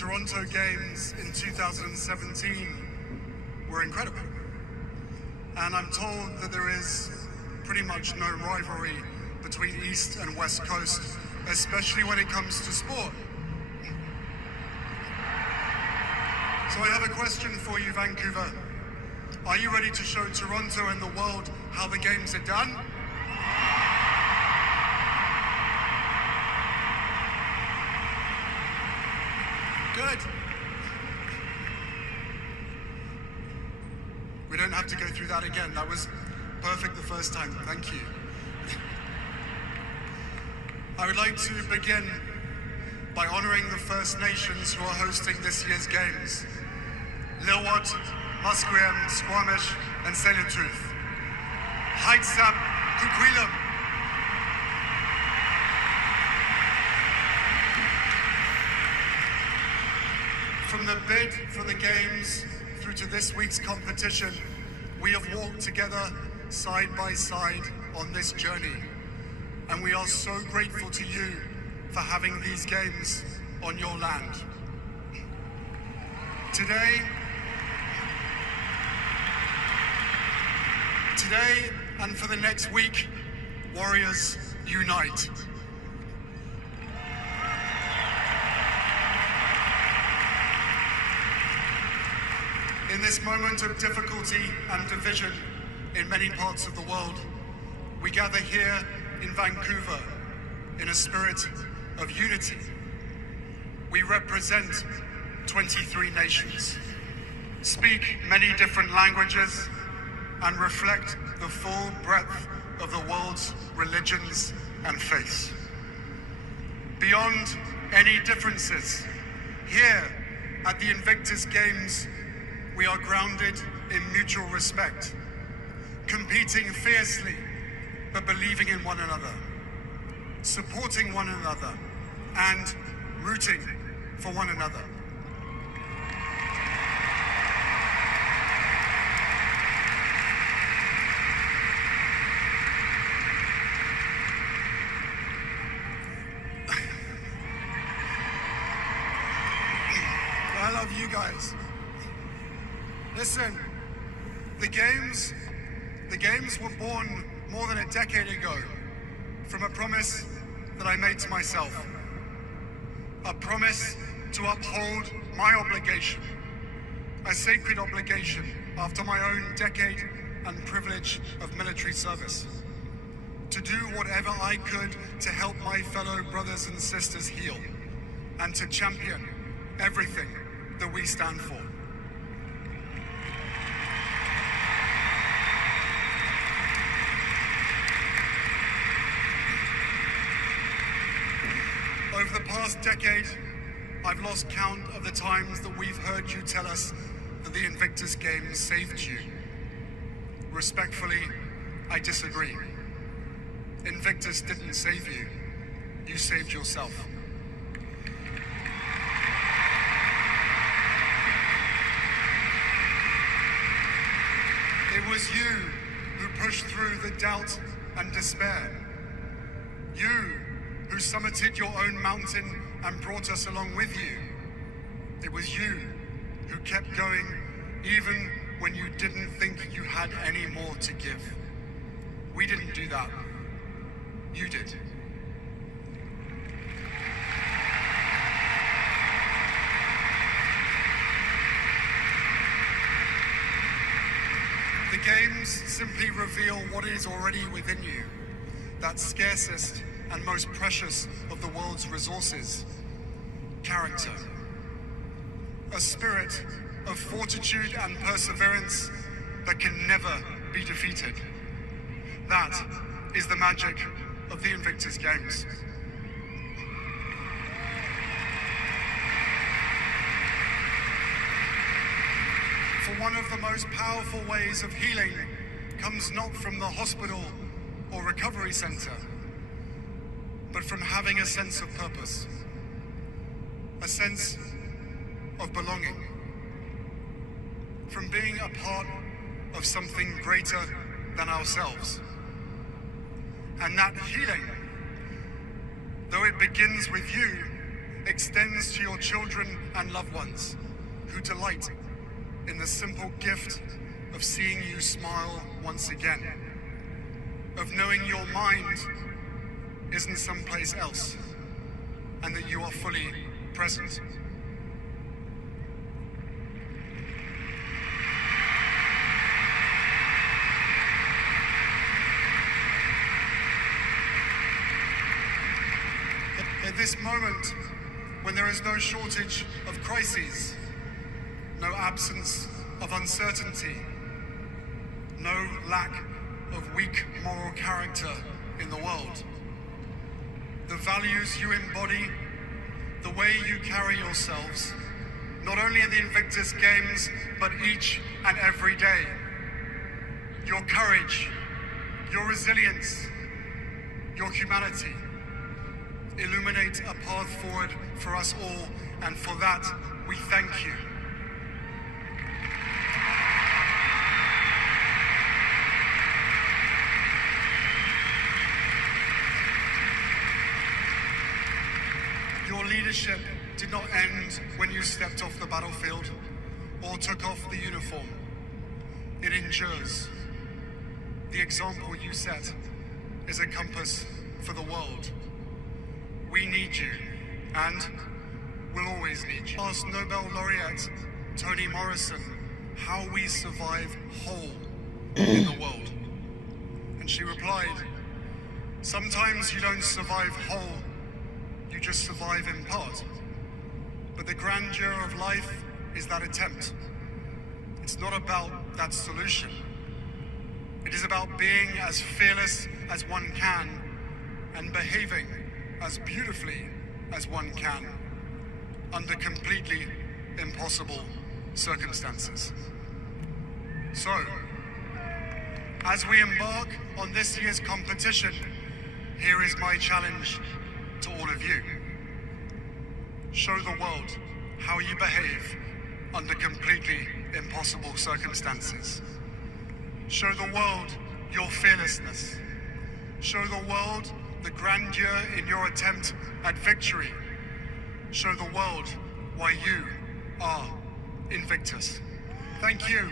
Toronto Games in 2017 were incredible. And I'm told that there is pretty much no rivalry between East and West Coast, especially when it comes to sport. So I have a question for you, Vancouver. Are you ready to show Toronto and the world how the games are done? Good. We don't have to go through that again. That was perfect the first time. Thank you. I would like to begin by honoring the First Nations who are hosting this year's games. Lil'wat, Musqueam, Squamish, and Tsleil-Waututh. Heitsap, Kukwilum. From the bid for the games through to this week's competition, we have walked together side by side on this journey. And we are so grateful to you for having these games on your land. Today and for the next week, Warriors unite. In this moment of difficulty and division in many parts of the world, we gather here in Vancouver in a spirit of unity. We represent 23 nations, speak many different languages, and reflect the full breadth of the world's religions and faiths. Beyond any differences, here at the Invictus Games, we are grounded in mutual respect, competing fiercely, but believing in one another, supporting one another, and rooting for one another. I love you guys. Listen, the games were born more than a decade ago from a promise that I made to myself. A promise to uphold my obligation, a sacred obligation after my own decade and privilege of military service. To do whatever I could to help my fellow brothers and sisters heal, and to champion everything that we stand for. Over the past decade, I've lost count of the times that we've heard you tell us that the Invictus Games saved you. Respectfully, I disagree. Invictus didn't save you. You saved yourself. It was you who pushed through the doubt and despair. You who summited your own mountain and brought us along with you. It was you who kept going even when you didn't think you had any more to give. We didn't do that. You did. The games simply reveal what is already within you, that scarcest and most precious of the world's resources, character. A spirit of fortitude and perseverance that can never be defeated. That is the magic of the Invictus Games. For one of the most powerful ways of healing comes not from the hospital or recovery center, but from having a sense of purpose, a sense of belonging, from being a part of something greater than ourselves. And that healing, though it begins with you, extends to your children and loved ones who delight in the simple gift of seeing you smile once again, of knowing your mind isn't someplace else and that you are fully present. At this moment, when there is no shortage of crises, no absence of uncertainty, no lack of weak moral character in the world, the values you embody, the way you carry yourselves, not only at the Invictus Games, but each and every day, your courage, your resilience, your humanity, illuminate a path forward for us all, and for that, we thank you. Your leadership did not end when you stepped off the battlefield or took off the uniform. It endures. The example you set is a compass for the world. We need you, and we'll always need you. Asked Nobel laureate Toni Morrison how we survive whole in the world. And she replied, sometimes you don't survive whole, you just survive in part. But the grandeur of life is that attempt. It's not about that solution. It is about being as fearless as one can and behaving as beautifully as one can under completely impossible circumstances. So, as we embark on this year's competition, here is my challenge to all of you. Show the world how you behave under completely impossible circumstances. Show the world your fearlessness. Show the world the grandeur in your attempt at victory. Show the world why you are Invictus. Thank you.